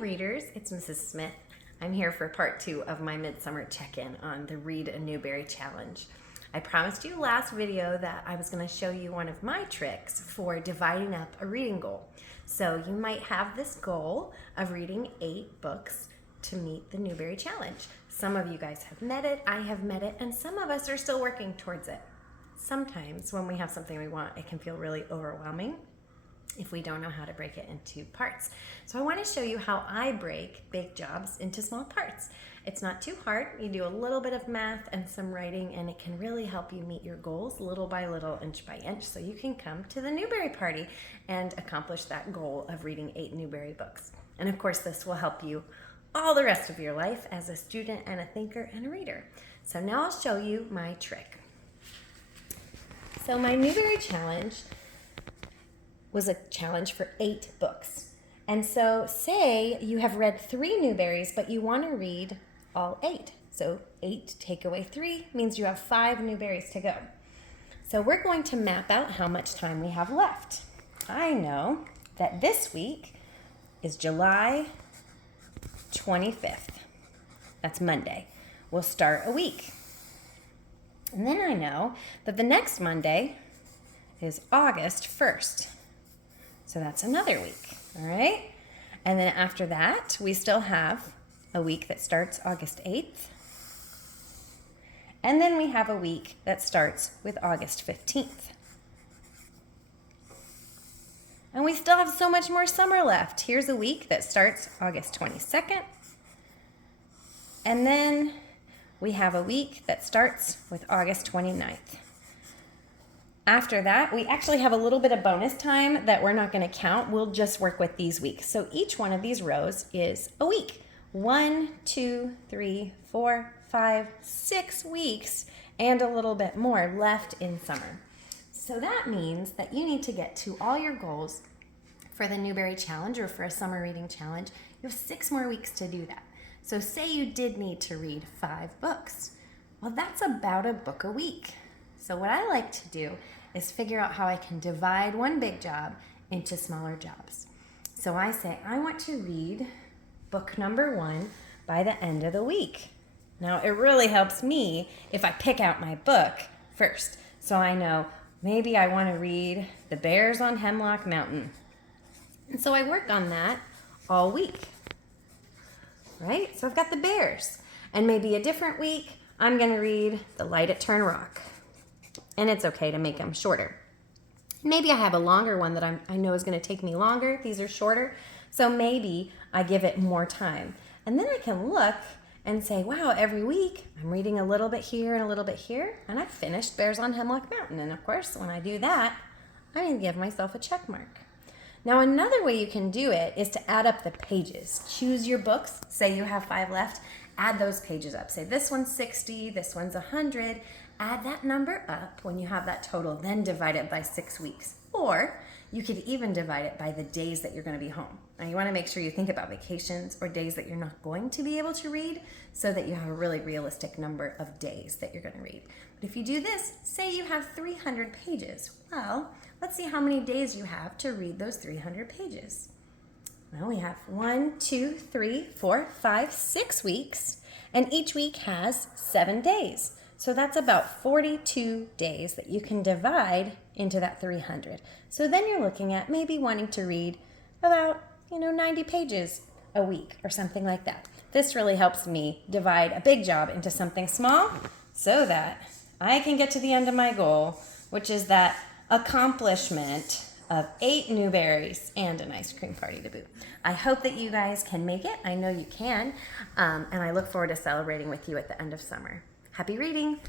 readers, it's Mrs. Smith. I'm here for part 2 of my midsummer check-in on the Read a Newbery challenge. I promised you last video that I was going to show you one of my tricks for dividing up a reading goal. So you might have this goal of reading 8 books to meet the Newbery challenge. Some of you guys have met it, I have met it, and some of us are still working towards it. Sometimes when we have something we want, it can feel really overwhelming if we don't know how to break it into parts. So I want to show you how I break big jobs into small parts. It's not too hard. You do a little bit of math and some writing, and it can really help you meet your goals little by little, inch by inch, so you can come to the Newbery party and accomplish that goal of reading 8 Newbery books. And of course, this will help you all the rest of your life as a student and a thinker and a reader. So now I'll show you my trick. So my Newbery challenge was a challenge for 8 books. And so say you have read 3 Newberys, but you want to read all 8. So 8 take away 3 means you have 5 Newberys to go. So we're going to map out how much time we have left. I know that this week is July 25th. That's Monday. We'll start a week. And then I know that the next Monday is August 1st. So that's another week, all right? And then after that, we still have a week that starts August 8th. And then we have a week that starts with August 15th. And we still have so much more summer left. Here's a week that starts August 22nd. And then we have a week that starts with August 29th. After that, we actually have a little bit of bonus time that we're not going to count. We'll just work with these weeks. So each one of these rows is a week. 1, 2, 3, 4, 5, 6 weeks and a little bit more left in summer. So that means that you need to get to all your goals for the Newbery Challenge or for a summer reading challenge. You have 6 more weeks to do that. So say you did need to read 5 books. Well, that's about a book a week. So what I like to do is figure out how I can divide one big job into smaller jobs. So I say, I want to read book number 1 by the end of the week. Now, it really helps me if I pick out my book first. So I know maybe I want to read The Bears on Hemlock Mountain. And so I work on that all week, right? So I've got the Bears. And maybe a different week, I'm going to read The Light at Turn Rock. And it's okay to make them shorter. Maybe I have a longer one that I know is going to take me longer. These are shorter. So maybe I give it more time. And then I can look and say, wow, every week I'm reading a little bit here and a little bit here. And I've finished Bears on Hemlock Mountain. And of course, when I do that, I'm going to give myself a check mark. Now, another way you can do it is to add up the pages. Choose your books. Say you have 5 left. Add those pages up. Say this one's 60, this one's 100. Add that number up when you have that total, then divide it by 6 weeks. Or you could even divide it by the days that you're going to be home. Now you want to make sure you think about vacations or days that you're not going to be able to read so that you have a really realistic number of days that you're going to read. But if you do this, say you have 300 pages. Well, let's see how many days you have to read those 300 pages. Well, we have 1, 2, 3, 4, 5, 6 weeks, and each week has 7 days. So that's about 42 days that you can divide into that 300. So then you're looking at maybe wanting to read about, 90 pages a week or something like that. This really helps me divide a big job into something small so that I can get to the end of my goal, which is that accomplishment of 8 Newberys and an ice cream party to boot. I hope that you guys can make it. I know you can. And I look forward to celebrating with you at the end of summer. Happy reading!